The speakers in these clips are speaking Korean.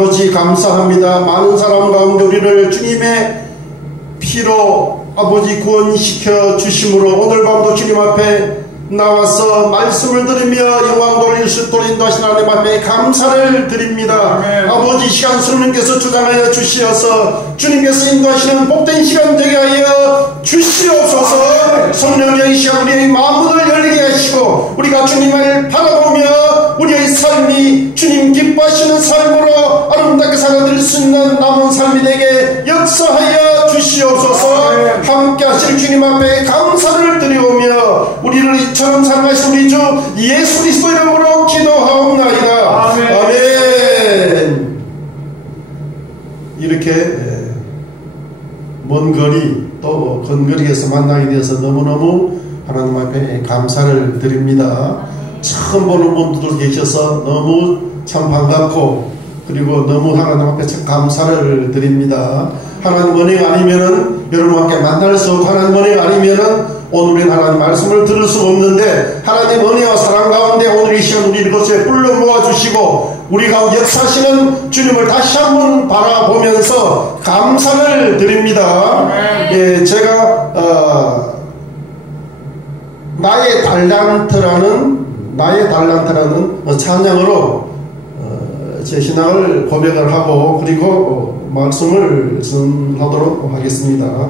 아버지 감사합니다. 많은 사람 가운데 우리를 주님의 피로 아버지 구원시켜 주심으로 오늘 밤도 주님 앞에 나와서 말씀을 들으며 영광 돌릴 수 있도록 인도하신 하나님 앞에 감사를 드립니다. 아멘. 아버지 시간 성령께서 주장하여 주시어서 주님께서 인도하시는 복된 시간 되게 하여 주시옵소서. 성령의 이 시간 우리의 마음을 열리게 하시고 우리가 주님을 바라보며 우리의 삶이 주님 기뻐하시는 삶으로 아름답게 살아드릴 수 있는 남은 삶이 되게 역사하여 주시옵소서. 아멘. 함께 하실 주님 앞에 감사를 드리오며 우리를 이처럼 살아가신 우리 주 예수 그리스도 이름으로 기도하옵나이다. 아멘. 아멘. 이렇게 먼 거리 또 근거리에서 만나게 되어서 너무너무 하나님 앞에 감사를 드립니다. 처음 보는 분들도 계셔서 너무 참 반갑고 그리고 너무 하나님 앞에 참 감사를 드립니다. 하나님 은혜가 아니면은 여러분과 함께 만날 수 없고 하나님 은혜가 아니면은 오늘은 하나님 말씀을 들을 수 없는데 하나님 은혜와 사랑 가운데 오늘 이 시간 우리 이것에 불러 모아주시고 우리 가운데 역사하시는 주님을 다시 한번 바라보면서 감사를 드립니다. 예, 제가 나의 달란트라는 찬양으로 제 신앙을 고백을 하고 그리고 말씀을 전하도록 하겠습니다.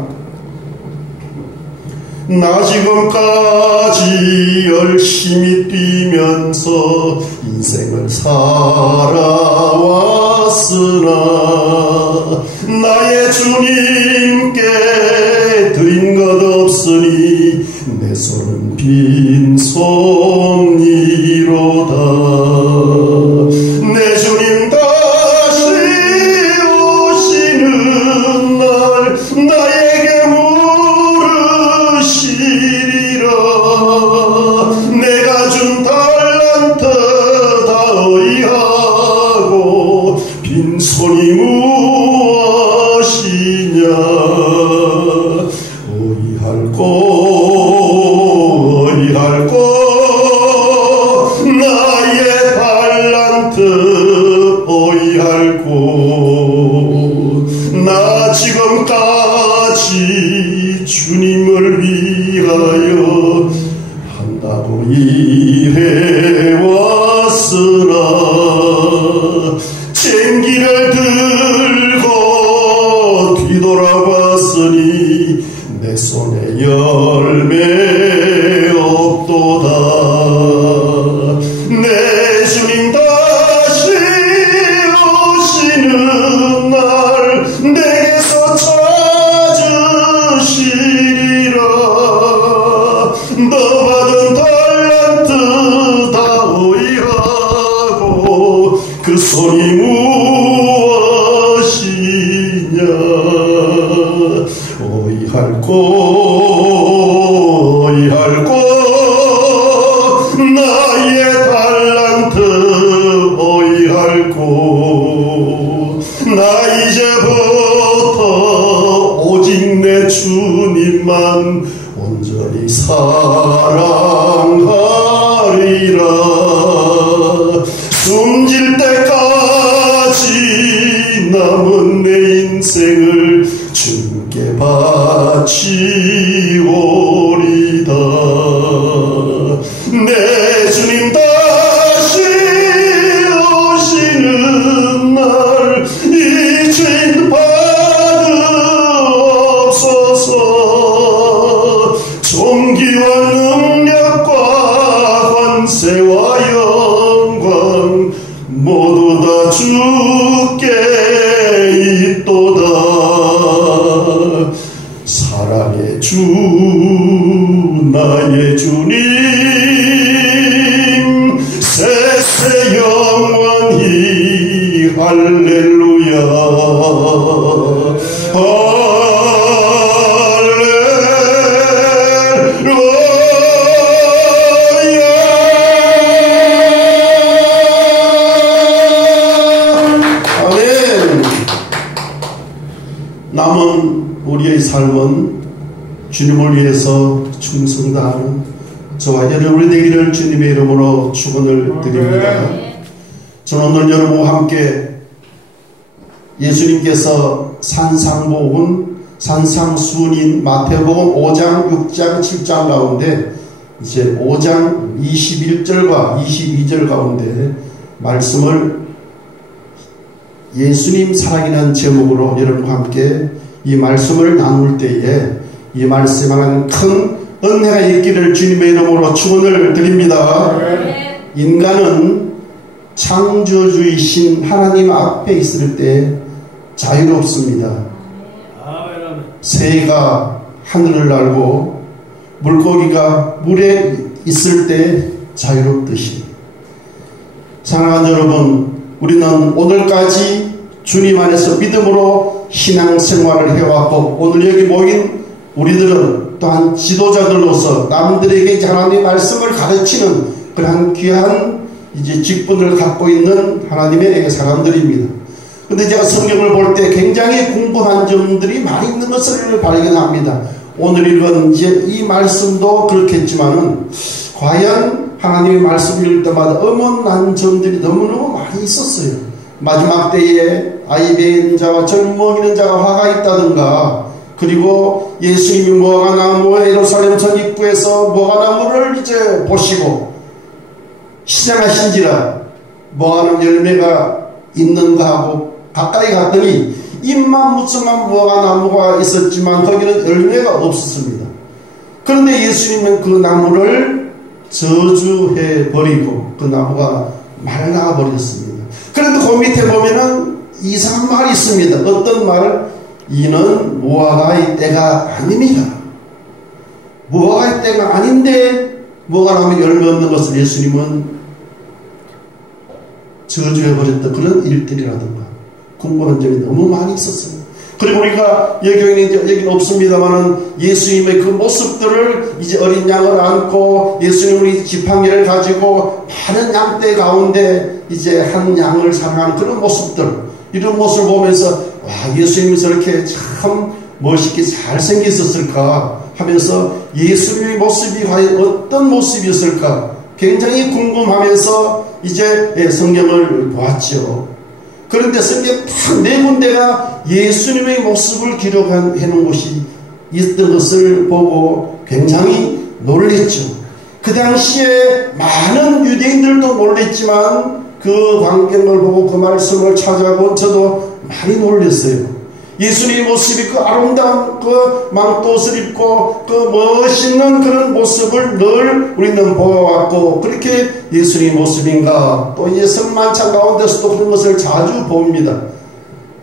나 지금까지 열심히 뛰면서 인생을 살아왔으나 나의 주님께 드린 것 없으니 내 손은 빈손이로다. 내 주님 다시 오시는 날 나에게 물으시리라. 내가 준 달란트 다 어이하고 빈손이 무엇이냐. 어이할꼬 나의 달란트 어이할꼬. 나 지금까지 주님을 위하여 한다고 일해왔으나 쟁기를 들고 뒤돌아봤으니 내 손에 열매 없도다. 내 주님 다시 오시는 날 내게서 찾으시리라. 너 받은 달란트 다 어이하고 그 손이 무엇이냐. 어이할꼬 나의 달란트 어이할꼬. 나 이제부터 오직 내 주님만 온전히 사랑하리라. 숨질 때까지 남은 내 인생을 주님께 바치오리다. 내 주님 다시 오시는 날 이 죄인 받으옵소서. 존귀와 능력과 권세와 영광 모두 다 주께 있도다. 사랑의 주 나의 주님 세세 영원히 할렐루야. 남은 우리의 삶은 주님을 위해서 충성다하는 저와 여러분이 되기를 주님의 이름으로 축원을 드립니다. 저는 오늘 여러분과 함께 예수님께서 산상수훈인 마태복음 5장, 6장, 7장 가운데 이제 5장 21절과 22절 가운데 말씀을 예수님 사랑이라는 제목으로 여러분과 함께 이 말씀을 나눌 때에 이 말씀에 관한 큰 은혜가 있기를 주님의 이름으로 축원을 드립니다. 인간은 창조주이신 하나님 앞에 있을 때 자유롭습니다. 새가 하늘을 날고 물고기가 물에 있을 때 자유롭듯이, 사랑하는 여러분, 우리는 오늘까지 주님 안에서 믿음으로 신앙생활을 해왔고, 오늘 여기 모인 우리들은 또한 지도자들로서 남들에게 하나님의 말씀을 가르치는 그런 귀한 이제 직분을 갖고 있는 하나님의 사람들입니다. 근데 제가 성경을 볼 때 굉장히 궁금한 점들이 많이 있는 것을 발견합니다. 오늘 읽은 이제 이 말씀도 그렇겠지만은 과연 하나님의 말씀을 읽을 때마다 어머난 점들이 너무너무 많이 있었어요. 마지막 때에 아이 베인 자와 젊은 먹이는 자가 화가 있다든가, 그리고 예수님이 무화과나무의 예루살렘 전 입구에서 무화과나무를 이제 보시고 시장하신지라 무화과나무 열매가 있는가 하고 가까이 갔더니 잎만 무성한 무화과나무가 있었지만 거기는 열매가 없었습니다. 그런데 예수님은 그 나무를 저주해 버리고 그 나무가 말라 버렸습니다. 그런데 그 밑에 보면은 이상한 말이 있습니다. 어떤 말? 이는 무화과의 때가 아닙니다. 무화과의 때가 아닌데 무화과나무 열매 없는 것을 예수님은 저주해 버렸던 그런 일들이라든가 궁금한 점이 너무 많이 있었어요. 그리고 우리가 여기는 없습니다만은 예수님의 그 모습들을 이제 어린 양을 안고 예수님이 지팡이를 가지고 많은 양떼 가운데 이제 한 양을 사랑하는 그런 모습들, 이런 모습을 보면서 와, 예수님이 저렇게 참 멋있게 잘생겼었을까 하면서 예수님의 모습이 과연 어떤 모습이었을까 굉장히 궁금하면서 이제 성경을 보았죠. 그런데 성경 딱 네 군데가 예수님의 모습을 기록해 놓은 곳이 있던 것을 보고 굉장히 놀랬죠. 그 당시에 많은 유대인들도 놀랬지만 그 광경을 보고 그 말씀을 찾아본 저도 많이 놀랐어요. 예수님의 모습이 그 아름다운 그 망토옷을 입고 그 멋있는 그런 모습을 늘 우리는 보아왔고, 그렇게 예수님의 모습인가, 또 이제 성만찬 가운데서도 그런 것을 자주 봅니다.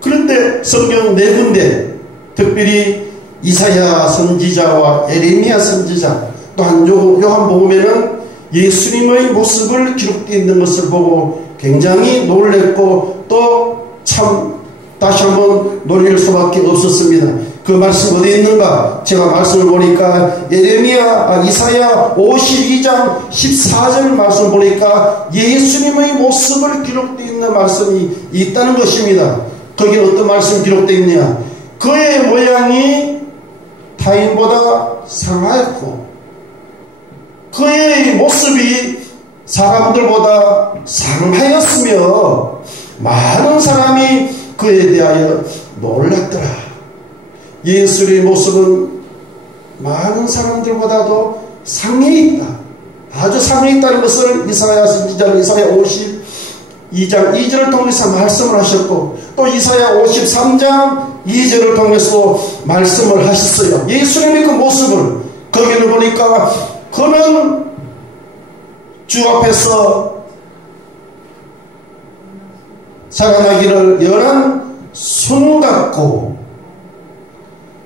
그런데 성경 네 군데, 특별히 이사야 선지자와 에레미야 선지자, 또한 요한복음에는 예수님의 모습을 기록되어 있는 것을 보고 굉장히 놀랬고, 또 참 다시 한번 놀릴 수밖에 없었습니다. 그 말씀 어디에 있는가? 제가 말씀을 보니까 이사야 52장 14절 말씀을 보니까 예수님의 모습을 기록되어 있는 말씀이 있다는 것입니다. 거기에 어떤 말씀이 기록되어 있냐? 그의 모양이 타인보다 상하였고 그의 모습이 사람들보다 상하였으며 많은 사람이 그에 대하여 놀랐더라. 예수의 모습은 많은 사람들보다도 상해 있다, 아주 상해 있다는 것을 이사야 선지자는 이사야 52장 2절을 통해서 말씀을 하셨고, 또 이사야 53장 2절을 통해서 말씀을 하셨어요. 예수님의 그 모습을 거기를 보니까 그는 주 앞에서 살아나기를 연한 손 같고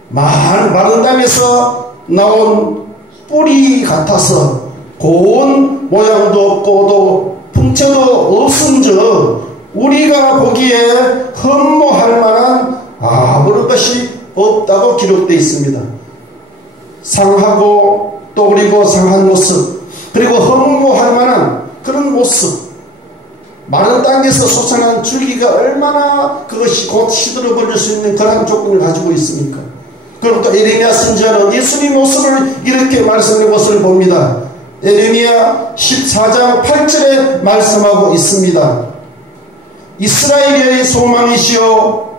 마른 땅에서 나온 뿌리 같아서 고운 모양도 없고도 풍채도 없은즉 우리가 보기에 흠모할 만한 아무런 것이 없다고 기록되어 있습니다. 상하고 또 그리고 상한 모습, 그리고 흠모할 만한 그런 모습, 마른 땅에서 솟아난 줄기가 얼마나 그것이 곧 시들어버릴 수 있는 그런 조건을 가지고 있습니까? 그리고 또 에레미야 선지자는 예수님 모습을 이렇게 말씀해 것을 봅니다. 에레미야 14장 8절에 말씀하고 있습니다. 이스라엘의 소망이시여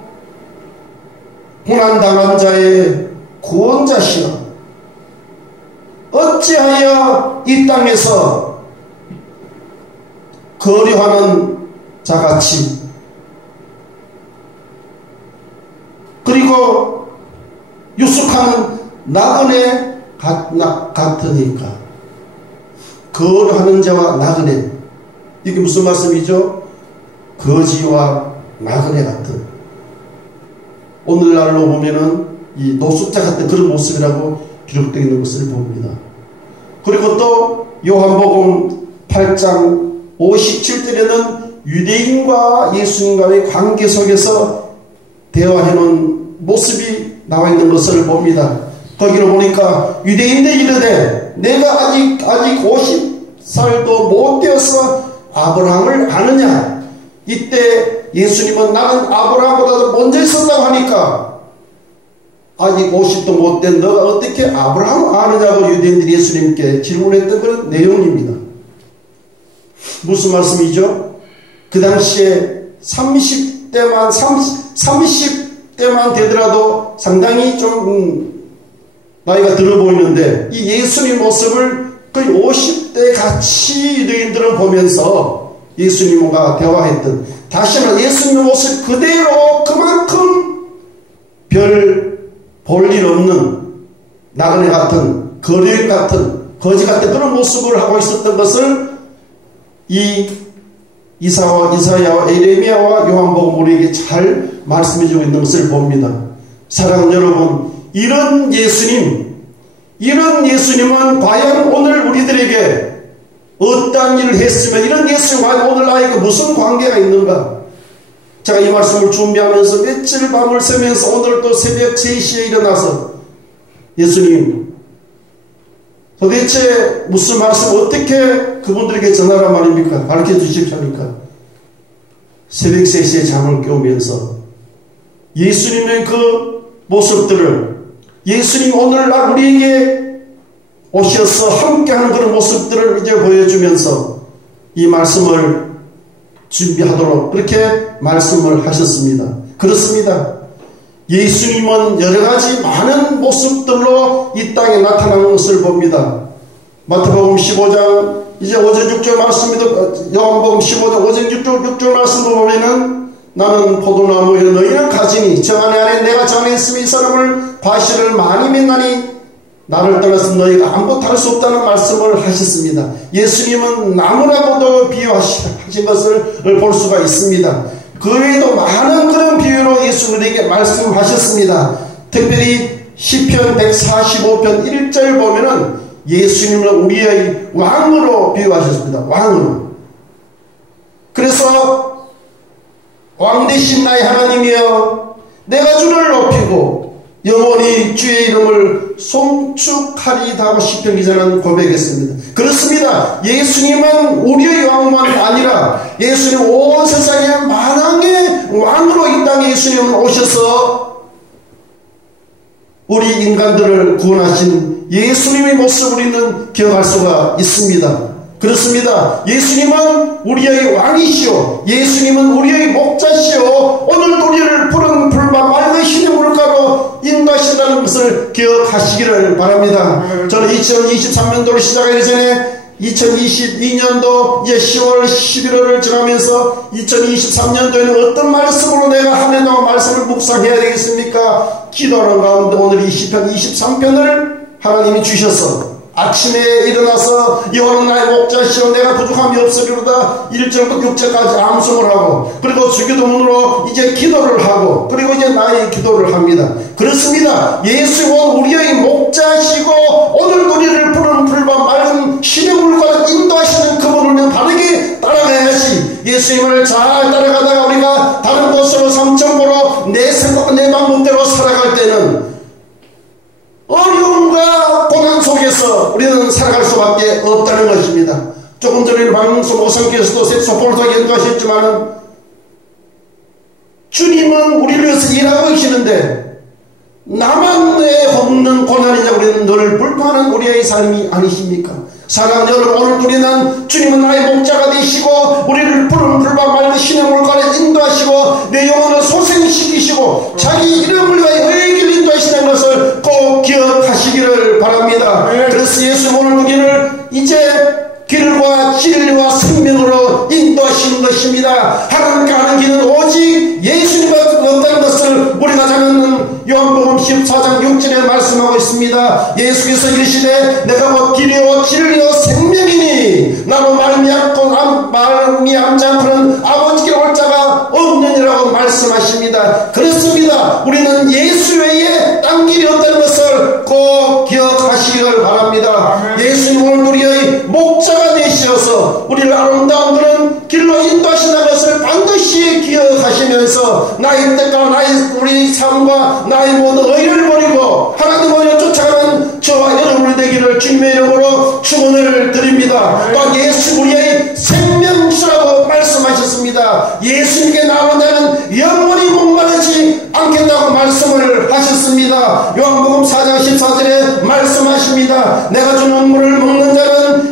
고난당한 자의 구원자시여, 어찌하여 이 땅에서 거류하는 자같이, 그리고 유숙하는 나그네 같으니까. 거류하는 자와 나그네, 이게 무슨 말씀이죠? 거지와 나그네 같은, 오늘날로 보면은 이 노숙자 같은 그런 모습이라고 기록되어 있는 것을 봅니다. 그리고 또 요한복음 8장 57절에는 유대인과 예수님과의 관계 속에서 대화해놓은 모습이 나와 있는 것을 봅니다. 거기를 보니까 유대인들이 이르되 내가 아직 50살도 못 되어서 아브라함을 아느냐. 이때 예수님은 나는 아브라함보다도 먼저 있었다고 하니까 아직 50도 못 된 너가 어떻게 아브라함을 아느냐고 유대인들이 예수님께 질문했던 그런 내용입니다. 무슨 말씀이죠? 그 당시에 30대만 되더라도 상당히 좀 나이가 들어 보이는데 이 예수님 모습을 거의 50대 같이 유대인들은 보면서 예수님과 대화했던, 다시 한번 예수님 모습 그대로 그만큼 별 볼 일 없는 나그네 같은, 거리인 같은, 거지 같은 그런 모습을 하고 있었던 것을 이 이사야와 에레미야와 요한복음 우리에게 잘 말씀해주고 있는 것을 봅니다. 사랑하는 여러분, 이런 예수님은 과연 오늘 우리들에게 어떠한 일을 했으면, 이런 예수님과 오늘 나에게 무슨 관계가 있는가? 제가 이 말씀을 준비하면서 며칠 밤을 새면서 오늘 또 새벽 3시에 일어나서 예수님 도대체 무슨 말씀 어떻게 그분들에게 전하란 말입니까? 가르쳐 주십시오 하니까 새벽 3시에 잠을 깨우면서 예수님의 그 모습들을, 예수님 오늘날 우리에게 오셔서 함께하는 그런 모습들을 이제 보여주면서 이 말씀을 준비하도록 그렇게 말씀을 하셨습니다. 그렇습니다. 예수님은 여러가지 많은 모습들로 이 땅에 나타나는 것을 봅니다. 마태복음 15장 이제 5절 6절 말씀입니다. 요한복음 15장 5절 6절 말씀을 보면은 나는 포도나무에 너희는 가지니 저 안에 내가 저 안에 있으면 이 사람을 과실을 많이 맺나니 나를 떠나서 너희가 아무것도 할 수 없다는 말씀을 하셨습니다. 예수님은 나무라고도 비유하신 것을 볼 수가 있습니다. 그 외에도 많은 그런 비유로 예수님에게 말씀하셨습니다. 특별히 시편 145편 1절 보면은 예수님을 우리의 왕으로 비유하셨습니다. 왕으로. 그래서 왕 되신 나의 하나님이여 내가 주를 높이고 영원히 주의 이름을 송축하리다 하고 시편 기자는 고백했습니다. 그렇습니다. 예수님은 우리의 왕만 아니라 예수님 온 세상의 만왕의 왕으로 이 땅에 예수님은 오셔서 우리 인간들을 구원하신 예수님의 모습을 우리는 기억할 수가 있습니다. 그렇습니다. 예수님은 우리의 왕이시오. 예수님은 우리의 목자시오. 오늘 우리를 푸른 풀과 맑은 신의 물가로 인도하신다는 것을 기억하시기를 바랍니다. 저는 2023년도를 시작하기 전에 2022년도 이제 10월 11월을 지나면서 2023년도에는 어떤 말씀으로 내가 한 해 동안 말씀을 묵상해야 되겠습니까? 기도하는 가운데 오늘 이 시편 23편을 하나님이 주셔서 아침에 일어나서 여호와는 나의 목자시오 내가 부족함이 없으리로다 1절부터 6절까지 암송을 하고, 그리고 주기도문으로 이제 기도를 하고, 그리고 이제 나의 기도를 합니다. 그렇습니다. 예수님은 우리의 목자시고 오늘 우리를 푸른 풀과 맑은 신의 물가로 인도하시는 그분을 바르게 따라가야지. 예수님을 잘 따라가다가 우리가 다른 곳으로 삼천포로 내 생각과 내 방법대로 살아갈 때는 어려움과 고난 속에서 우리는 살아갈 수밖에 없다는 것입니다. 조금 전에 방송 오성께서도 색소폰을 연구하셨지만 주님은 우리를 위해서 일하고 계시는데 나만 왜 없는 고난이냐 우리는 늘 불평하는 우리의 삶이 아니십니까? 사랑하는 여러분, 오늘 우리는 주님은 나의 목자가 되시고 우리를 푸른 풀과 맑은 신의 물가에 인도하시고 내 영혼을 소생시키시고 자기 이름을 위하여 것입니다. 하나님께 가는 길은 오직 예수님밖에 없다는 것을 우리가 잘 아는 요한복음 14장 6절에 말씀하고 있습니다. 예수께서 이르시되 내가 곧 길이요 진리요 생명이니 나로 말미암지 않고는 아버지께 올 자가 없느니라고 말씀하십니다. 그렇습니다. 우리는 예수 외에 딴 길이 없다는 것을 꼭 기억하시기를 바랍니다. 예수님 오늘 우리의 목자가 되시어서 우리를 아름다운 그런 길로 인도하시는 것을 반드시 기억하시면서 나의 뜻과 우리 삶과 나의 모든 의를 버리고 하나님을 쫓아가는 저와 여러분이 되기를 주님의 이름으로 축원을 드립니다. 또한 예수 우리의 생명수라고 말씀하셨습니다. 예수님께 나오는 자는 영원히 목마르지 않겠다고 말씀을 하셨습니다. 요한복음 4장 14절에 말씀하십니다. 내가 주는 물을 먹는 자는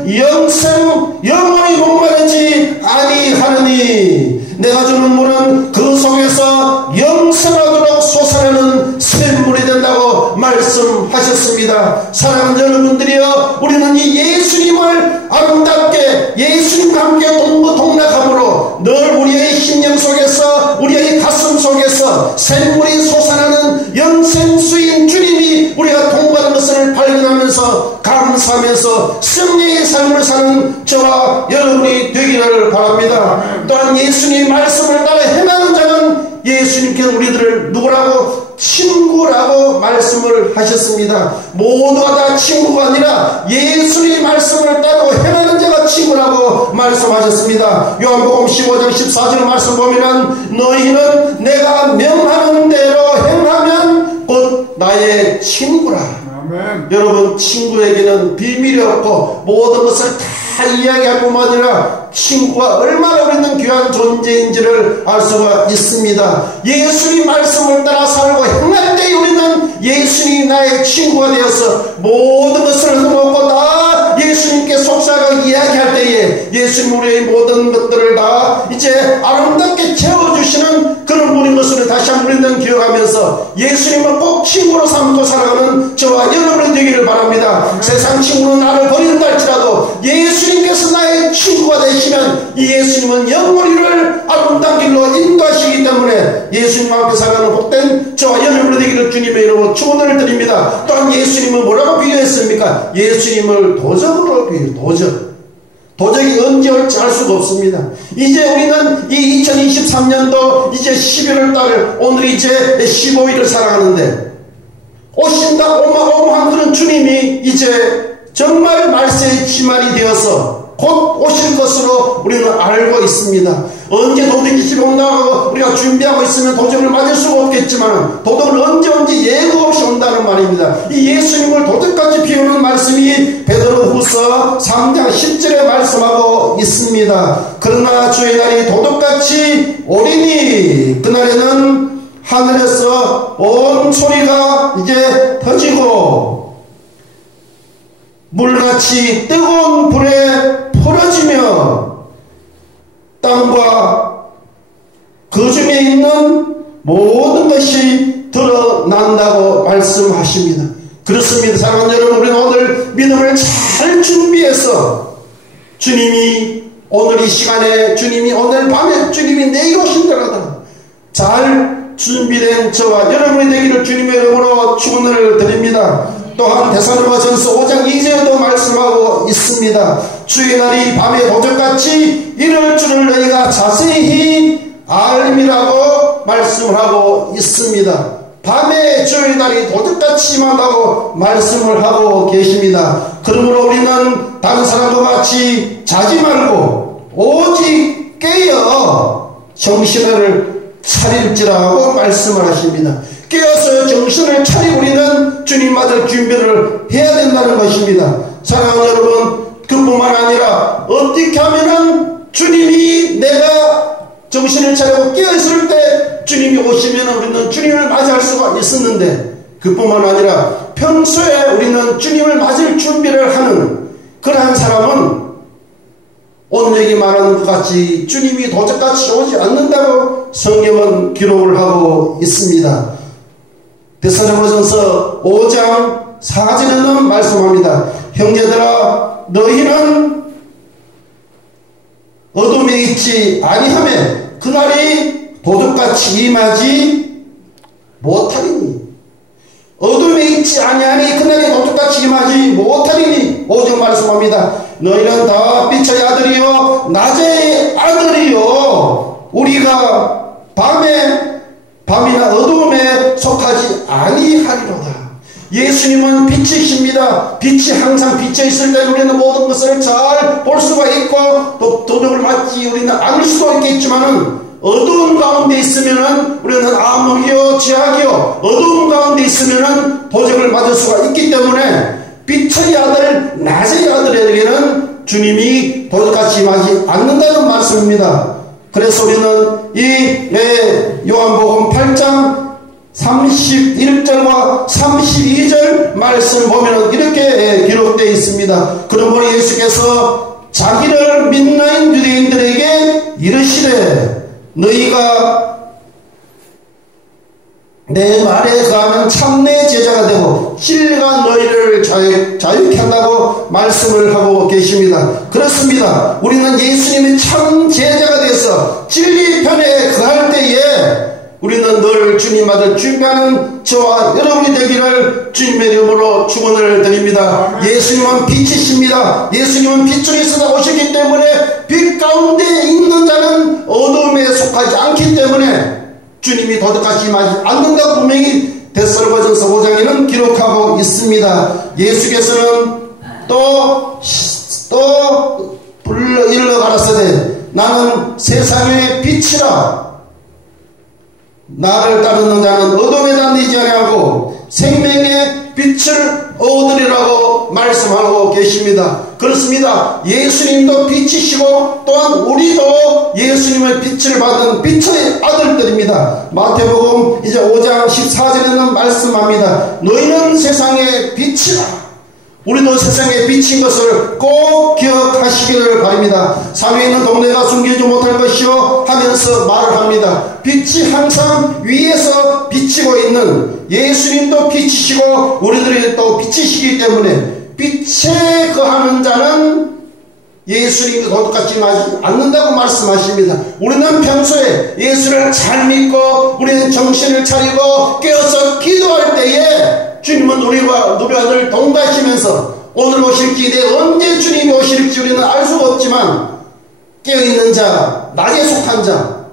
영원히 목마르지 아니하느니 내가 주는 물은 그 속에서 영생하도록 솟아나는 샘물이 된다고 말씀하셨습니다. 사랑하는 여러분들이여, 우리는 이 예수님을 아름답게 예수님과 함께 동거동락함으로 늘 우리의 심령 속에서 우리의 가슴 속에서 샘물이 솟아나는 영생수인 주님이 우리가 동거하는 것을 발견하면서 감사하면서 승리의 삶을 사는 저와 여러분이 되기를 바랍니다. 또한 예수님 말씀을 따라 행하는 자는 예수님께서 우리들을 누구라고? 친구라고 말씀을 하셨습니다. 모두가 다 친구가 아니라 예수님 말씀을 따르고 행하는 자가 친구라고 말씀하셨습니다. 요한복음 15장 14절 말씀 보면은 너희는 내가 명하는 대로 행하면 곧 나의 친구라. 아멘. 여러분, 친구에게는 비밀이 없고 모든 것을 다 이야기할 뿐만 아니라 친구가 얼마나 우리는 귀한 존재인지를 알 수가 있습니다. 예수님 말씀을 따라 살고 행할 때 우리는 예수님이 나의 친구가 되어서 모든 것을 흠없고 다 예수님께 속삭여 이야기할 때에 예수님 우리의 모든 것들을 다 이제 아름답게 채워주시는 그런 분인 것을 다시 한번 우리는 기억하면서 예수님을 꼭 친구로 삼고 살아가는 저와 여러분이 되기를 바랍니다. 세상 친구는 나를 버린다 할지라도 예수님께서 나의 친구가 되시면 이 예수님은 영원히를 아름다운 길로 인도하시기 때문에 예수님과 함께 살아가는 복된 저와 여러분이 되기를 주님의 이름으로 축원을 드립니다. 또한 예수님은 뭐라고 비유했습니까? 예수님을 도적으로 비유, 도적이 언제 올지 알 수가 없습니다. 이제 우리는 이 2023년도 이제 11월 달, 오늘이 이제 15일을 살아가는데 오신다 오마오마한 그런 주님이 이제 정말 말세의 기말이 되어서 곧 오실 것으로 우리는 알고 있습니다. 언제 도둑이 집에 온다고 우리가 준비하고 있으면 도둑을 맞을 수가 없겠지만 도둑은 언제 예고 없이 온다는 말입니다. 이 예수님을 도둑같이 비우는 말씀이 베드로후서 3장 10절에 말씀하고 있습니다. 그러나 주의 날이 도둑같이 오리니 그날에는 하늘에서 온 소리가 이제 터지고 물같이 뜨거운 불에 풀어지며 땅과 그 중에 있는 모든 것이 드러난다고 말씀하십니다. 그렇습니다. 사랑하는 여러분, 우리는 오늘 믿음을 잘 준비해서 주님이 오늘 이 시간에 주님이 오늘 밤에 주님이 내일 오신다라도 잘 준비된 저와 여러분이 되기를 주님의 이름으로 축원을 드립니다. 또한 데살로니가전서 5장 2절에도 말씀하고 있습니다. 주의 날이 밤에 도적같이 이럴 줄을 너희가 자세히 알미라고 말씀을 하고 있습니다. 밤에 주의 날이 도적같이 임한다고 말씀을 하고 계십니다. 그러므로 우리는 다른 사람과 같이 자지 말고 오직 깨어 정신을 차릴지라고 말씀을 하십니다. 깨어서 정신을 차리고 우리는 주님 맞을 준비를 해야 된다는 것입니다. 사랑하는 여러분, 그뿐만 아니라 어떻게 하면은 주님이 내가 정신을 차리고 깨어있을 때 주님이 오시면 우리는 주님을 맞이할 수가 있었는데, 그뿐만 아니라 평소에 우리는 주님을 맞을 준비를 하는 그러한 사람은 오늘 여기 말하는 것 같이 주님이 도적같이 오지 않는다고 성경은 기록을 하고 있습니다. 데살로니가전서 5장 4절에는 말씀합니다. 형제들아, 너희는 어둠에 있지 아니하며 그날이 도둑같이 임하지 못하리니. 어둠에 있지 아니하니 그날이 도둑같이 임하지 못하리니. 5절 말씀합니다. 너희는 다 빛의 아들이요 낮의 아들이요. 우리가 밤이나 어둠에 속하지 아니하리로다. 예수님은 빛이십니다. 빛이 항상 빛에 있을 때 우리는 모든 것을 잘 볼 수가 있고 또 도둑을 맞지 우리는 않을 수도 있겠지만은 어두운 가운데 있으면은 우리는 암흑이요 죄악이요 어두운 가운데 있으면은 도적을 맞을 수가 있기 때문에 빛의 아들 낮의 아들에게는 주님이 도둑같이 임하지 않는다는 말씀입니다. 그래서 우리는 이 요한복음 8장 31절과 32절 말씀 보면 이렇게 기록되어 있습니다. 그러므로 예수께서 자기를 믿는 유대인들에게 이르시되 너희가 내 말에 거하면 참내 제자가 되고 진리가 너희를 자유케 한다고 말씀을 하고 계십니다. 그렇습니다. 우리는 예수님의 참 제자가 돼서 진리 편에 거할 때에 우리는 늘 주님 아들 주님하는 저와 여러분이 되기를 주님의 이름으로 축원을 드립니다. 예수님은 빛이십니다. 예수님은 빛 중에서 나오셨기 때문에 빛 가운데 있는 자는 어둠에 속하지 않기 때문에 주님이 도둑같이 임하지 않는다고 분명히 데살로니가전서 5장에는 기록하고 있습니다. 예수께서는 또 일러 가라사대 나는 세상의 빛이라. 나를 따르는 자는 어둠에 다니지 아니하고 생명의 빛을 얻으리라고 말씀하고 계십니다. 그렇습니다. 예수님도 빛이시고 또한 우리도 예수님의 빛을 받은 빛의 아들들입니다. 마태복음 이제 5장 14절에는 말씀합니다. 너희는 세상의 빛이라. 우리도 세상의 빛인 것을 꼭 기억하시기를 바랍니다. 산에 있는 동네가 숨기지 못할 것이요 하면서 말을 합니다. 빛이 항상 위에서 비치고 있는 예수님도 빛이시고 우리들이 또 빛이시기 때문에 빛에 거하는 자는 예수님이 도둑같이 임하지 않는다고 말씀하십니다. 우리는 평소에 예수를 잘 믿고 우리는 정신을 차리고 깨어서 기도할 때에 주님은 우리와 늘 동행하시면서 오늘 오실지 내일 언제 주님이 오실지 우리는 알 수가 없지만 깨어있는 자, 낮에 속한 자,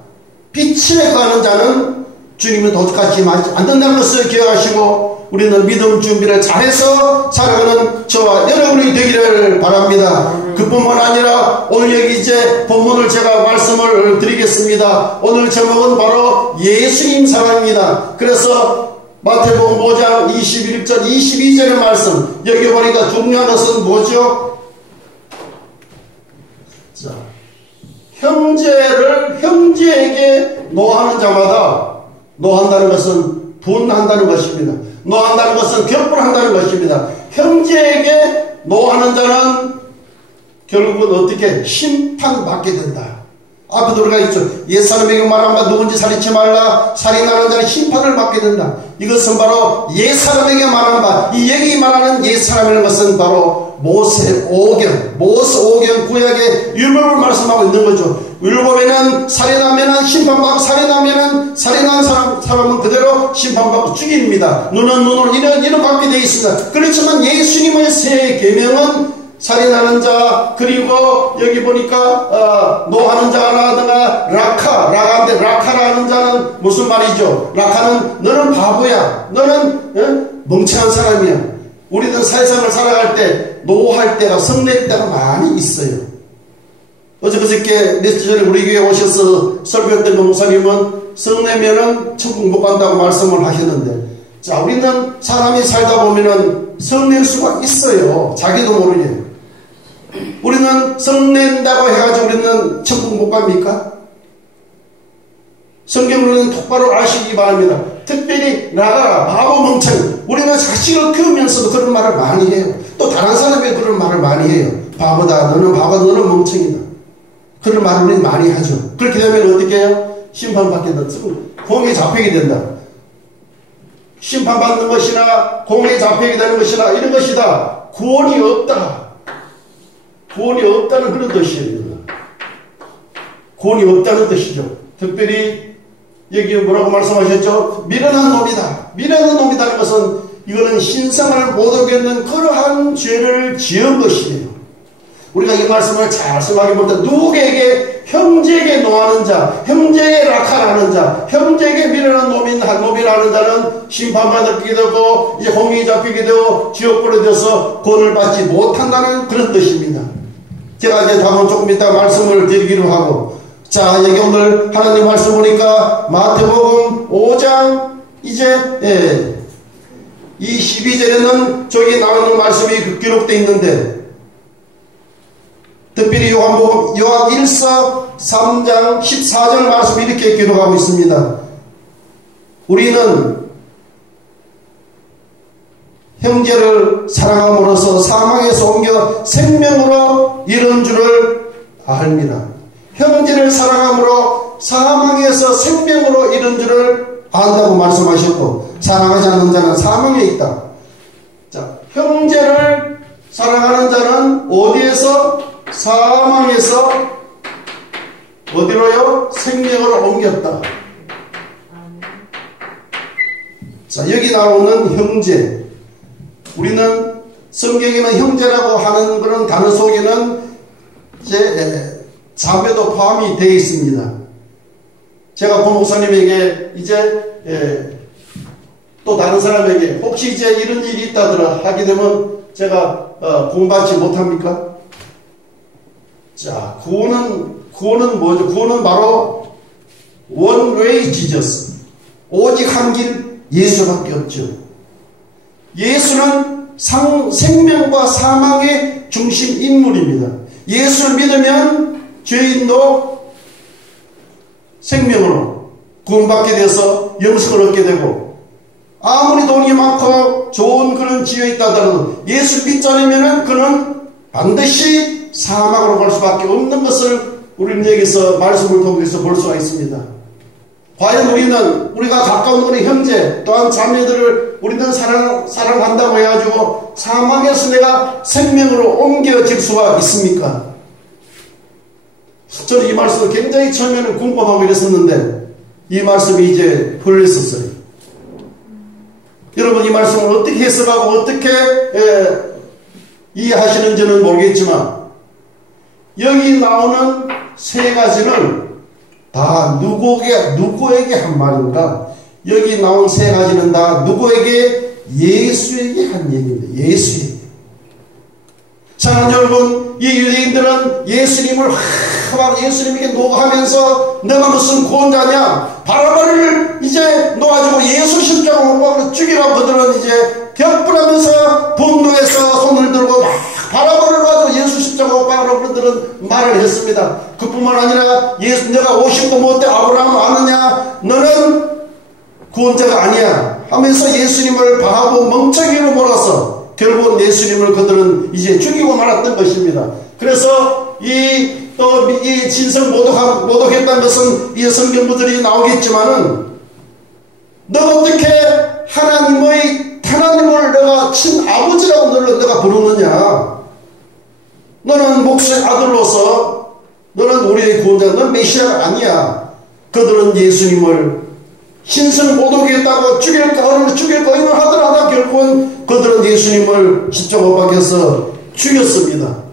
빛에 거하는 자는 주님은 도둑같이 임하지 않는다는 것을 기억하시고 우리는 믿음 준비를 잘해서 살아가는 저와 여러분이 되기를 바랍니다. 그뿐만 아니라 오늘 여기 이제 본문을 제가 말씀을 드리겠습니다. 오늘 제목은 바로 예수님 사랑입니다. 그래서 마태복음 5장 21절 22절의 말씀 여기 보니까 중요한 것은 뭐죠? 자, 형제에게 노하는 자마다 노한다는 것은 분한다는 것입니다. 노한다는 것은 격분한다는 것입니다. 형제에게 노하는 자는 결국은 어떻게 심판받게 된다. 앞에 들어가 있죠. 옛사람에게 말한바 누군지 살인치 말라. 살인하는 자는 심판을 받게 된다. 이것은 바로 옛사람에게 말한바, 이 여기 말하는 옛사람이라는 것은 바로 모세오경 구약의 율법을 말씀하고 있는 거죠. 율법에는 살인하면은 심판받고 살인한 사람은 그대로 심판받고 죽입니다. 눈은 눈으로 이런 받게 되어 있습니다. 그렇지만 예수님의 새 계명은 살인하는 자, 그리고 여기 보니까 노하는 자라든가 라카라는 자는 무슨 말이죠? 라카는 너는 바보야, 너는 멍청한 사람이야. 우리는 세상을 살아갈 때 노할 때가 성낼 때가 많이 있어요. 어저께 며칠 전에 우리 교회 오셔서 설교했던 목사님은 성내면은 천국 못 간다고 말씀을 하셨는데, 자, 우리는 사람이 살다 보면은 성낼 수가 있어요. 자기도 모르게. 우리는 성낸다고 해가지고 우리는 천국 못 갑니까? 성경으로는 똑바로 아시기 바랍니다. 특별히 나가라, 바보 멍청이. 우리는 자식을 키우면서도 그런 말을 많이 해요. 또 다른 사람에게 그런 말을 많이 해요. 바보다, 너는 바보다, 너는 멍청이다. 그런 말을 우리는 많이 하죠. 그렇게 되면 어떻게 해요? 심판받게 된다. 공에 잡히게 된다. 심판받는 것이나 공에 잡히게 되는 것이나 이런 것이다. 구원이 없다. 구원이 없다는 그런 뜻이에요. 구원이 없다는 뜻이죠. 특별히 여기 뭐라고 말씀하셨죠? 미련한 놈이다. 미련한 놈이다는 것은 이거는 신성을 못 어겼는 그러한 죄를 지은 것이에요. 우리가 이 말씀을 잘 생각해 볼 때 누구에게 형제에게 노하는 자, 형제에게 낙하라는 자, 형제에게 미련한 놈인 한 놈이라는 자는 심판받게 되고 이제 공이 잡히게 되고 지옥불에 되어서 구원을 받지 못한다는 그런 뜻입니다. 제가 이제 다음 조금 이따 말씀을 드리기로 하고, 자, 여기 오늘 하나님 말씀 보니까 마태복음 5장 이제 이 12절에는 저기 나오는 말씀이 기록되어 있는데, 특별히 요한 1서 3장 14절 말씀이 이렇게 기록하고 있습니다. 우리는 형제를 사랑함으로써 사망에서 옮겨 생명으로 이른 줄을 알미라. 형제를 사랑함으로 사망에서 생명으로 이른 줄을 안다고 말씀하셨고, 사랑하지 않는 자는 사망에 있다. 자, 형제를 사랑하는 자는 어디에서? 사망에서 어디로요? 생명으로 옮겼다. 자, 여기 나오는 형제, 우리는 성경에는 형제라고 하는 그런 단어 속에는 이제 자매도 포함이 되어 있습니다. 제가 본 목사님에게 이제 또 다른 사람에게 혹시 이제 이런 일이 있다더라 하게 되면 제가 구원받지 못합니까? 자, 구원은 뭐죠? 구원은 바로 one way Jesus, 오직 한 길 예수밖에 없죠. 예수는 생명과 사망의 중심 인물입니다. 예수를 믿으면 죄인도 생명으로 구원받게 돼서 영생을 얻게 되고, 아무리 돈이 많고 좋은 그런 지혜에 있다더라도 예수를 믿지 않으면 그는 반드시 사망으로 갈 수밖에 없는 것을 우리는 여기서 말씀을 통해서 볼 수가 있습니다. 과연 우리가 가까운 우리 형제 또한 자매들을 우리는 사랑한다고 해가지고 사망에서 내가 생명으로 옮겨질 수가 있습니까? 저는 이 말씀을 굉장히 처음에는 궁금하고 이랬었는데 이 말씀이 이제 풀렸었어요. 여러분, 이 말씀을 어떻게 해석하고 어떻게 이해하시는지는 모르겠지만 여기 나오는 세 가지는 다 누구에게 한 말인가? 여기 나온 세 가지는 다 누구에게? 예수에게 한 얘기입니다. 예수에게. 사랑하는 여러분, 이 유대인들은 예수님을 예수님에게 노하면서 내가 무슨 구원자냐? 바라바를 이제 놓아주고 예수 십자가 못 박아 죽이라고 그들은 이제 격분하면서 분노해서 손을 들고 막 바라바를 놔도 예수 십자가 못 박으라고 그들은 말을 했습니다. 그뿐만 아니라 내가 50도 못돼 아브라함 아느냐? 너는 구원자가 아니야 하면서 예수님을 바하고 멍청이로 몰아서 결국은 예수님을 그들은 이제 죽이고 말았던 것입니다. 그래서 이 진성 모독했다는 것은 이 성경부들이 나오겠지만은 너 어떻게 하나님을 내가 친아버지라고 너를 내가 부르느냐? 너는 목수의 아들로서 너는 우리의 구원자, 넌 메시아가 아니야. 그들은 예수님을 신성 모독했다고 죽일 거인을 하더라도 결국은 그들은 예수님을 십자가 못 박혀서 죽였습니다.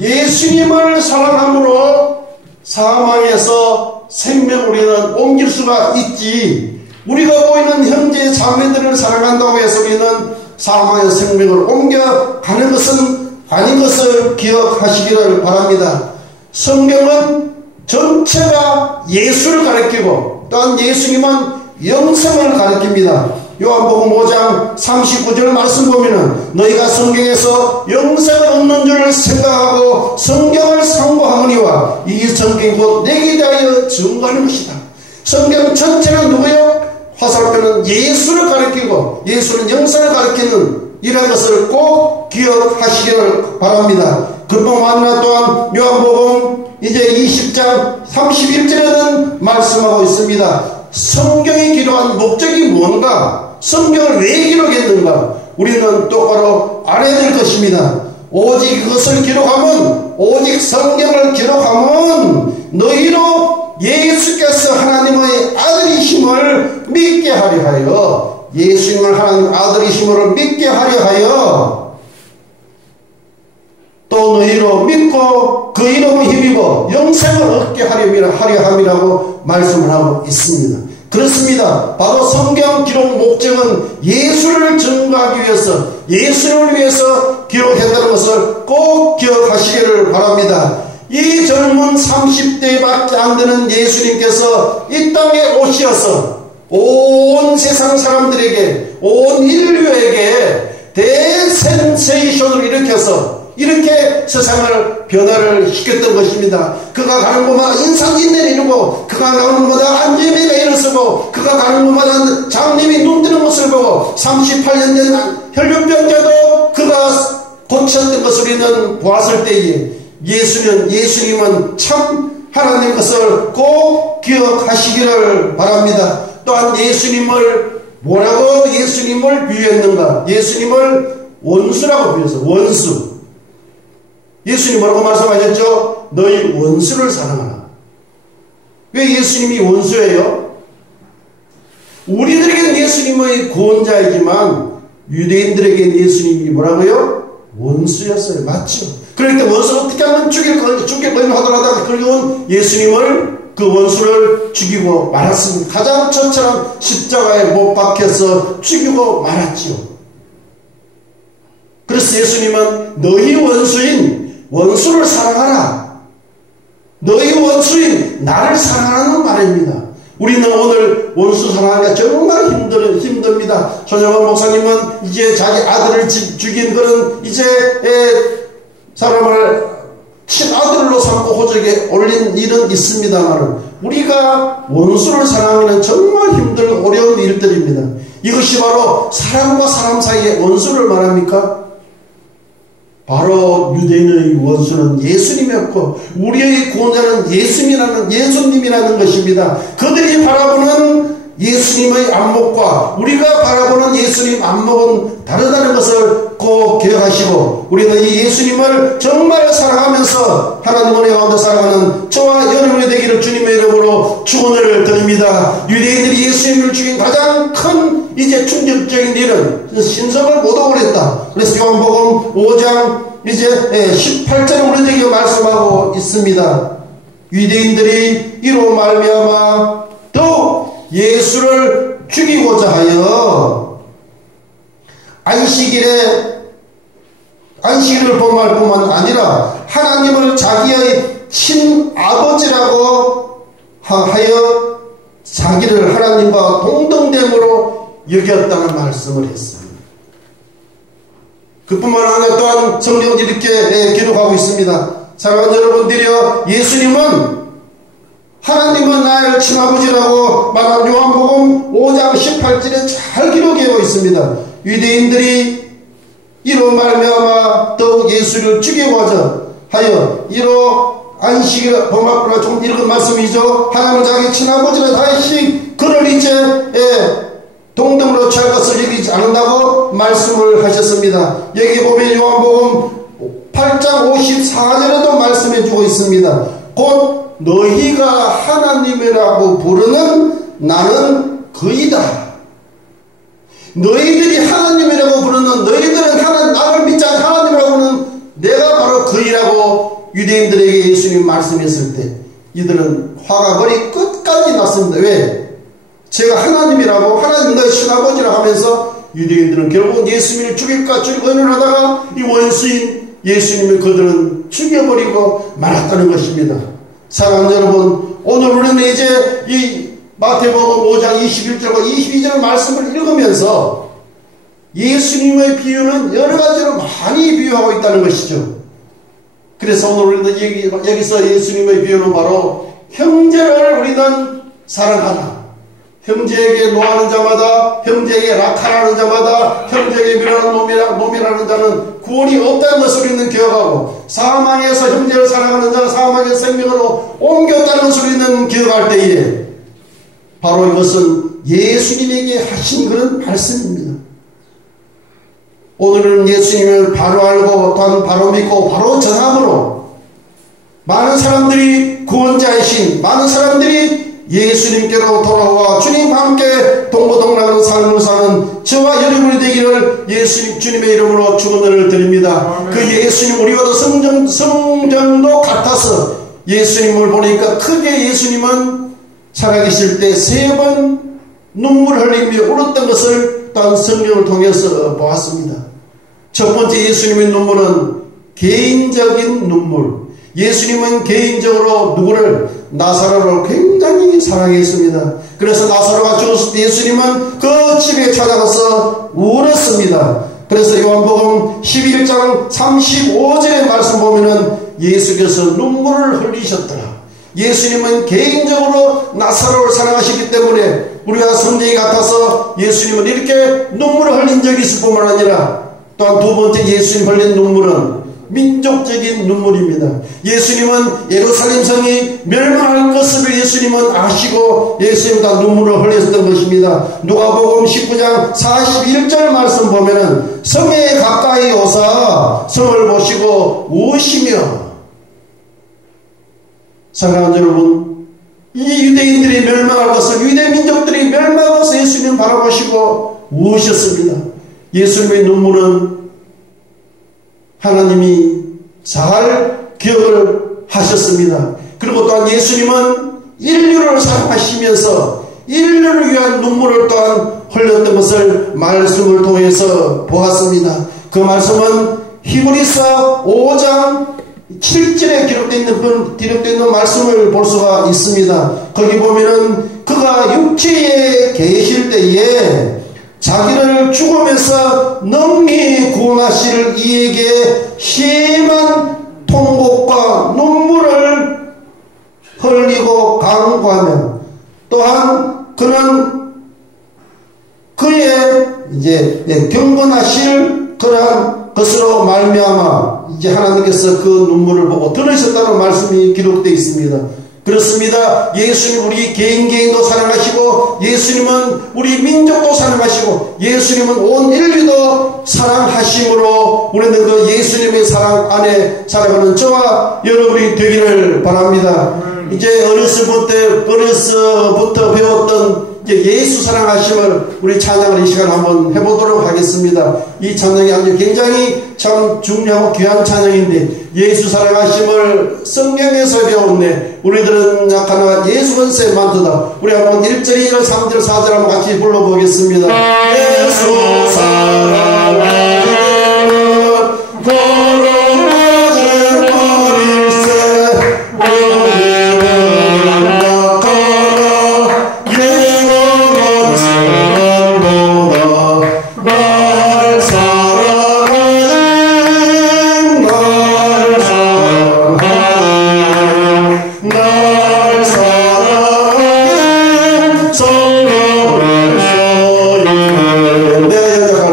예수님을 사랑함으로 사망에서 생명으로 옮길 수가 있지, 우리가 보이는 형제 자매들을 사랑한다고 해서 우리는 사망에서 생명으로 옮겨가는 것은 아닌 것을 기억하시기를 바랍니다. 성경은 전체가 예수를 가리키고 또한 예수님은 영생을 가리킵니다. 요한복음 5장 39절 말씀 보면은 너희가 성경에서 영생을 얻는 줄을 생각하고 성경을 상고하거니와 이 성경이 곧 내게 대하여 증거하는 것이다. 성경 전체는 누구요? 화살표는 예수를 가리키고 예수는 영생을 가리키는 이런 것을 꼭 기억하시기를 바랍니다. 그뿐만 아니라 또한 요한복음 이제 20장 31절에는 말씀하고 있습니다. 성경이 기록한 목적이 뭔가, 성경을 왜 기록했는가, 우리는 똑바로 알아야 될 것입니다. 오직 그것을 기록하면 오직 성경을 기록하면 너희로 예수께서 하나님의 아들이심을 믿게 하려 하여, 예수님을 하나님 아들이심을 믿게 하려 하여, 또 너희로 믿고 그 이름을 힘입어 영생을 얻게 하려 함이라고 말씀을 하고 있습니다. 그렇습니다. 바로 성경 기록 목적은 예수를 증거하기 위해서, 예수를 위해서 기록했다는 것을 꼭 기억하시기를 바랍니다. 이 젊은 30대밖에 안 되는 예수님께서 이 땅에 오셔서 온 세상 사람들에게, 온 인류에게 대센세이션을 일으켜서 이렇게 세상을 변화를 시켰던 것입니다. 그가 가는 곳마다 인상진대를 이루고, 그가 가는 곳마다 안재미가 일어서고, 그가 가는 곳마다 장님이 눈뜨는 것을 보고, 38년 된 혈류병자도 그가 고쳤던 것을 우리는 보았을 때에 예수님은 참 하나님 것을 꼭 기억하시기를 바랍니다. 또한 예수님을 뭐라고 예수님을 비유했는가? 예수님을 원수라고 비유해서, 원수. 예수님 뭐라고 말씀하셨죠? 너희 원수를 사랑하라. 왜 예수님이 원수예요? 우리들에게는 예수님의 구원자이지만 유대인들에게는 예수님이 뭐라고요? 원수였어요. 맞죠? 그럴 때 원수를 어떻게 하면 죽일 거냐 하더라도 그리고 예수님을, 그 원수를 죽이고 말았습니다. 가장 처처럼 십자가에 못 박혀서 죽이고 말았죠. 그래서 예수님은 너희 원수인 원수를 사랑하라. 너희 원수인 나를 사랑하는 말입니다. 우리는 오늘 원수 사랑하기가 정말 힘듭니다. 손영원 목사님은 이제 자기 아들을 죽인 그런 이제 사람을 친아들로 삼고 호적에 올린 일은 있습니다만, 우리가 원수를 사랑하는 정말 힘들고 어려운 일들입니다. 이것이 바로 사람과 사람 사이의 원수를 말합니까? 바로 유대인의 원수는 예수님이었고 우리의 구원자는 예수님이라는 것입니다. 그들이 바라보는 예수님의 안목과 우리가 바라보는 예수님 안목은 다르다는 것을 꼭 기억하시고, 우리는 이 예수님을 정말 사랑하면서 하나님 은혜 가운데 살아가는 저와 여러분이 되기를 주님의 이름으로 축원을 드립니다. 유대인들이 예수님을 죽인 가장 큰 이제 충격적인 일은 신성을 못 오그랬다. 그래서 요한복음 5장 이제 18절에 우리에게 말씀하고 있습니다. 유대인들이 이로 말미암아 더욱 예수를 죽이고자 하여 안식일을 범할 뿐만 아니라 하나님을 자기의 친아버지라고 하여 자기를 하나님과 동등됨으로 여겼다는 말씀을 했습니다. 그뿐만 아니라 또한 성경이 이렇게 기록하고 있습니다. 사랑하는 여러분들이여, 예수님은 하나님은 나의 친아버지라고 말한 요한복음 5장 18절에 잘 기록되어 있습니다. 유대인들이 이로 말미암아 더욱 예수를 죽이고자 하여 이로 안식일 범합으로 조금 읽은 말씀이죠. 하나님은 자기 친아버지를 다시 그를 이제 동등으로 취할 것을 여기지 않는다고 말씀을 하셨습니다. 여기 보면 요한복음 8장 54절에도 말씀해 주고 있습니다. 곧 너희가 하나님이라고 부르는 나는 그이다. 너희들이 하나님이라고 부르는, 너희들은 나를 믿지 않는 하나님이라고 부르는 내가 바로 그이라고 유대인들에게 예수님 말씀했을 때 이들은 화가 머리 끝까지 났습니다. 왜? 제가 하나님이라고, 하나님 너의 친아버지라 하면서 유대인들은 결국 예수님을 죽일까 의논을 하다가 이 원수인 예수님을 그들은 죽여버리고 말았다는 것입니다. 사랑하는 여러분, 오늘 우리는 이제 이 마태복음 5장 21절과 22절 말씀을 읽으면서 예수님의 비유는 여러 가지로 많이 비유하고 있다는 것이죠. 그래서 오늘 우리는 여기서 예수님의 비유는 바로 형제를 우리는 사랑하라. 형제에게 노하는 자마다, 형제에게 낙하라는 자마다, 형제에게 미련한 놈이라는 자는 구원이 없다는 것을 우리는 기억하고, 사망에서 형제를 사랑하는 자는 사망의 생명으로 옮겼다는 것을 우리는 기억할 때에 바로 이것은 예수님에게 하신 그런 말씀입니다. 오늘은 예수님을 바로 알고 또한 바로 믿고 바로 전함으로 많은 사람들이 구원자이신 많은 사람들이 예수님께로 돌아와 주님과 함께 동고동락하는 삶을 사는 저와 여러분이 되기를 예수님 주님의 이름으로 축원을 드립니다. 그 예수님 우리와도 성정도 같아서 예수님을 보니까 크게 예수님은 살아계실 때 3번 눈물 흘리며 울었던 것을 또한 성경을 통해서 보았습니다. 첫 번째 예수님의 눈물은 개인적인 눈물. 예수님은 개인적으로 누구를? 나사로를 굉장히 사랑했습니다. 그래서 나사로가 죽었을 때 예수님은 그 집에 찾아가서 울었습니다. 그래서 요한복음 11장 35절의 말씀 보면은 예수께서 눈물을 흘리셨더라. 예수님은 개인적으로 나사로를 사랑하시기 때문에 우리가 성령이 같아서 예수님은 이렇게 눈물을 흘린 적이 있을 뿐만 아니라 또한 두 번째 예수님 흘린 눈물은 민족적인 눈물입니다. 예수님은 예루살렘 성이 멸망할 것을 예수님은 아시고 예수님 다 눈물을 흘렸던 것입니다. 누가복음 19장 41절 말씀 보면은 성에 가까이 오사 성을 보시고 우시며, 사랑하는 여러분, 이 유대인들이 멸망할 것을, 유대 민족들이 멸망할 것을 예수님 바라보시고 우셨습니다. 예수님의 눈물은 하나님이 잘 기억을 하셨습니다. 그리고 또한 예수님은 인류를 사랑하시면서 인류를 위한 눈물을 또한 흘렸던 것을 말씀을 통해서 보았습니다. 그 말씀은 히브리서 5장 7절에 기록되어 있는 말씀을 볼 수가 있습니다. 거기 보면은 그가 육체에 계실 때에 자기를 죽음에서 능히 구원하실 이에게 심한 통곡과 눈물을 흘리고 간구하며, 또한 그는 그의 이제 경건하실 그러한 것으로 말미암아 이제 하나님께서 그 눈물을 보고 들으셨다는 말씀이 기록되어 있습니다. 그렇습니다. 예수님 우리 개인도 사랑하시고 예수님은 우리 민족도 사랑하시고 예수님은 온 인류도 사랑하심으로 우리는 그 예수님의 사랑 안에 살아가는 저와 여러분이 되기를 바랍니다. 이제 어려서부터 배웠던 이제 예수 사랑하심을 우리 찬양을 이 시간 한번 해보도록 하겠습니다. 이 찬양이 아주 굉장히 참 중요하고 귀한 찬양인데, 예수 사랑하심을 성경에서 배웠네. 우리들은 약하나 예수 권세 많도다. 우리 한번 1절, 2절, 3절, 4절 한번 같이 불러보겠습니다. 예수 사랑하심을 내가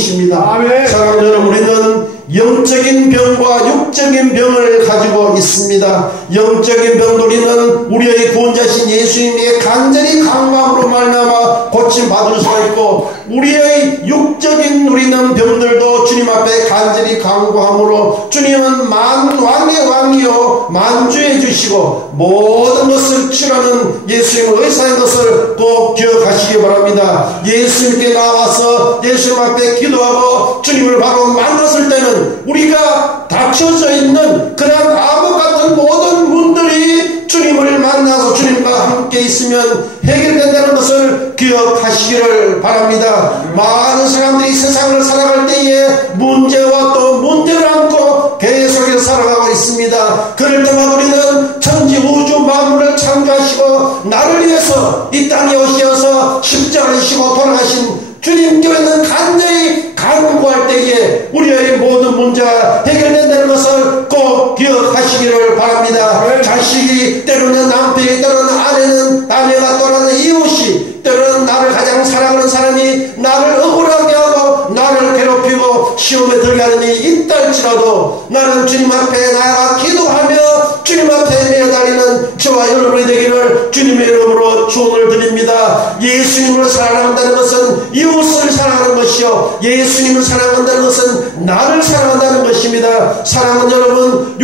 분이십니다. 아멘. 사랑하는 여러분, 우리는 영적인 병과 육적인 병을 가지고 있습니다. 영적인 병도 우리는 우리의 구원자신 예수님의 간절히 강함으로 말미암아 고침받을 수가 있고, 우리의 육적인 우리는 병들도 주님 앞에 간절히 간구함으로 주님은 만왕의 왕이요 만주해 주시고 모든 것을 치료하는 예수님의 의사인 것을 꼭 기억하시기 바랍니다. 예수님께 나와서 예수님 앞에 기도하고 주님을 바로 만났을 때는 우리가 닫혀져 있는 그런 암흑 같은 모든 문들이 주님을 만나서 주님과 함께 있으면 해결된다는 것을 기억하시기를 바랍니다. 많은 사람들이 세상을 살아갈 때에 문제와 또 문제를 안고 계속해서 살아가고 있습니다. 그럴 때마다 우리는 천지 우주 만물을 창조하시고 나를 위해서 이 땅에 오셔서 십자가를 지고 돌아가신 주님께는 간절히 간구할 때에 우리의 모든 문제가 해결된다는 것을 꼭 기억하시기를 바랍니다. 자식이, 때로는 남편이, 때로는 아내는, 아내가, 또는 이웃이, 때로는 나를 가장 사랑하는 사람이 나를 억울하게 하고 나를 괴롭히고 시험에 들게 하는 일이 있다 할지라도 나는 주님 앞에 나아가 기도하며 주님 앞에 매달리는 저와 여러분이 되기를 주님의 이름으로 축원을 드립니다. 예수님을 사랑한다는 것은 이웃을 사랑하는 것이요, 예수님을 사랑한다는 것은 나를 사랑한다는 것입니다. 사랑하는 여러분,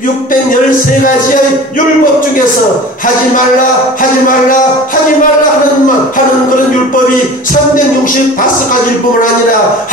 613가지의 율법 중에서 하지 말라 하는 그런 율법이 365가지 율법은 아니라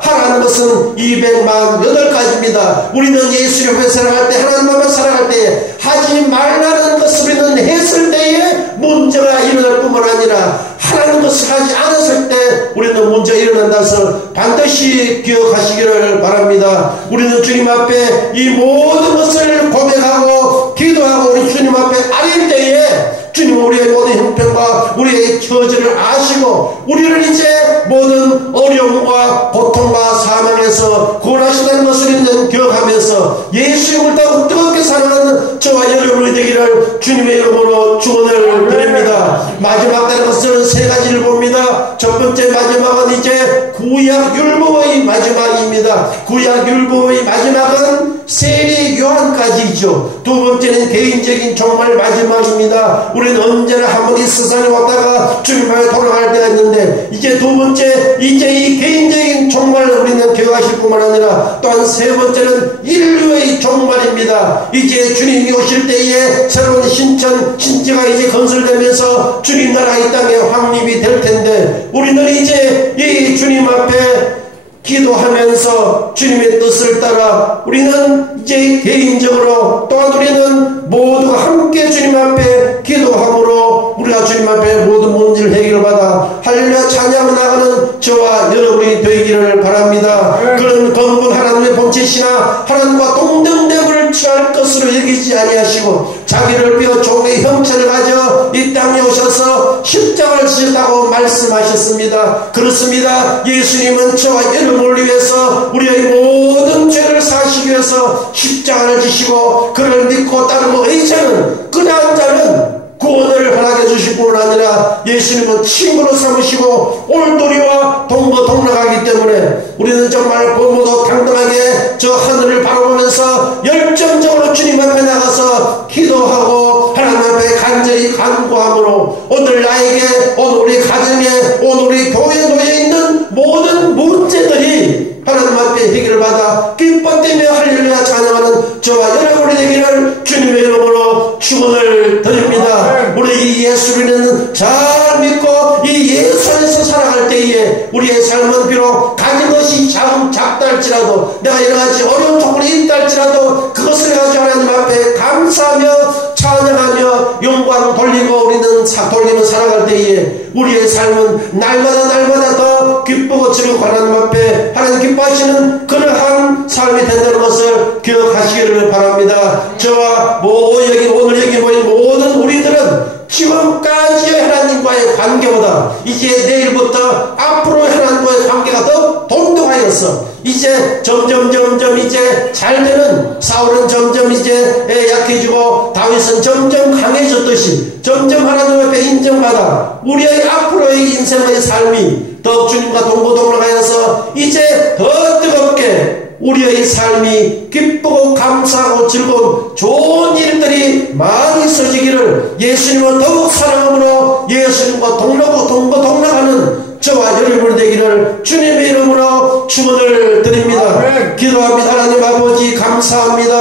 하라는 것은 208가지입니다. 우리는 예수님 앞에 살아갈 때, 하나님 앞에 살아갈 때 하지 말라는 것을 우리는 했을 때에 문제가 일어날 뿐만 아니라 하라는 것을 하지 않았을 때 우리는 문제가 일어난다는 것을 반드시 기억하시기를 바랍니다. 우리는 주님 앞에 이 모든 것을 고백하고 기도하고 우리 주님 앞에 아릴 때에 주님은 우리의 모든 형편과 우리의 처지를 아시고 우리를 이제 모든 어려움과 고통과 사망에서 구원하신다는 것을 우리는 기억하면서 예수님을 더욱 뜨겁게 사랑하는 저와 여러분이 되기를 주님의 이름으로 축원을 드립니다. 마지막 때는 것은 세 가지를 봅니다. 첫 번째 마지막은 이제 구약 율법의 마지막입니다. 구약 율법의 마지막은 세례 요한까지이죠. 두 번째는 개인적인 종말 마지막입니다. 우리는 언제나 한 번 이 세상에 왔다가 주님을 돌아갈 때가 있는데, 이제 두 번째, 이제 이 개인적인 종말을 우리는 기억하실 뿐만 아니라 또한 세 번째는 인류의 종말입니다. 이제 주님이 오실 때에 새로운 신지가 이제 건설되면서 주님 나라 이 땅에 확립이 될 텐데, 우리는 이제 이 주님 앞에 기도하면서 주님의 뜻을 따라 우리는 이제 개인적으로, 또한 우리는 모두가 함께 주님 앞에 기도함으로 우리가 주님 앞에 모든 문제를 해결받아 할렐루야 찬양을 나가는 저와 여러분이 되기를 바랍니다. 그런 건분 하나님의 본체시나 하나님과 동등됨을 취할 것으로 여기지 아니하시고 자기를 비워 종의 형체를 가져 이 땅에 오셔서 십자가를 지셨다고 말씀하셨습니다. 그렇습니다. 예수님은 저와 여러분을 위해서 우리의 모든 죄를 사시기 위해서 십자가를 지시고 그를 믿고 따르고 의지하는 그러한 자는 구원을 허락해 주실 뿐만 아니라 예수님은 친구로 삼으시고 올도리와 동거동락하기 때문에 우리는 정말 부모도 당당하게 저 하늘을 바라보면서 열정적으로 주님 앞에 나가서 기도하고 하나님 앞에 간절히 간구함으로 오늘 나에게, 오늘 우리 가정에, 오늘 우리 교회에 놓여 있는 모든 문제들이 하나님 앞에 해결을 받아 기뻐되며 할렐루야 찬양하는 저와 여러분이 되기를 주님의 이름으로 축원을 드립니다. 우리 이 예수를 잘 믿고 이 예수 안에서 살아갈 때에 우리의 삶은 비록 가진 것이 작다 할지라도, 내가 여러가지 어려운 조건이 있다 할지라도 그것을 가지고 하나님 앞에 감사하며 찬양하며 영광 돌리고 우리는 돌리며 살아갈 때에 우리의 삶은 날마다 더 기쁘고 즐겁고 하나님 앞에 하나님 기뻐하시는 그러한 삶이 된다는 것을 기억하시기를 바랍니다. 저와 오늘 여기 모인 모든 우리들은 지금까지의 하나님과의 관계보다 이제 내일부터 앞으로 하나님과의 관계가 더 돈독하게 변화하여서 이제 점점 이제 잘 되는, 사울은 점점 이제 약해지고 다윗은 점점 강해졌듯이 점점 하나님 앞에 인정받아 우리의 앞으로의 인생의 삶이 더욱 주님과 동고동락하여서 이제 더 뜨겁게 우리의 삶이 기쁘고 감사하고 즐거운 좋은 일들이 많이 있어지기를 예수님을 더욱 사랑함으로 예수님과 동고동락하는 저와 여러분 되기를 주님의 이름으로 축원을 드립니다. 기도합니다. 하나님 아버지 감사합니다.